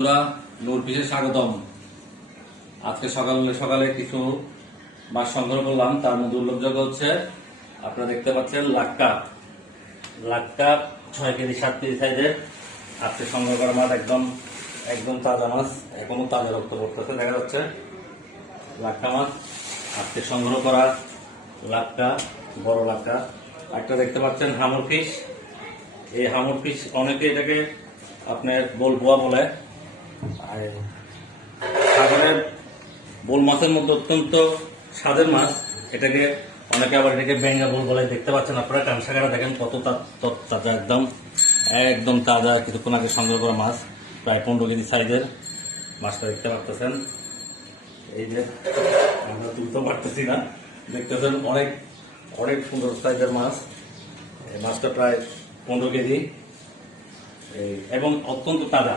বন্ধুরা, নূর ফিশে স্বাগতম। আজকে সকালে কিছু মাছ সংগ্রহ করলাম। তার মধ্যে উল্লেখযোগ্য হচ্ছে আপনারা দেখতে পাচ্ছেন লাক্কা 6 কেজি 7 কেজি সাইজের আজকে সংগ্রহ করা মাছ। একদম একদম তাজা মাছ, এখনো তাজা রক্ত পড়তেছে দেখা যাচ্ছে। লাক্কা মাছ আজকে সংগ্রহ করা লাক্কা, বড় লাক্কা। একটা দেখতে পাচ্ছেন হামর ফিশ। এই হামর ফিশ অনেকে এটাকে আপনার বোলবোয়া বলে। সাগরের বোল মাছের মধ্যে অত্যন্ত স্বাদের মাছ। এটাকে অনেকে আবার এটাকে ব্যাঙ্গা বোল বলে। দেখতে পাচ্ছেন আপনারা কানসাকাটা দেখেন কত তাজা, একদম একদম তাজা, কিছুক্ষণ আগে সংগ্রহ করা মাছ। প্রায় 15 কেজি সাইজের মাছটা দেখতে পাচ্ছেন। এই যে আমরা তুলতে পারতেছি না, দেখতেছেন অনেক অনেক সুন্দর সাইজের মাছ। এই মাছটা প্রায় 15 কেজি এবং অত্যন্ত তাজা।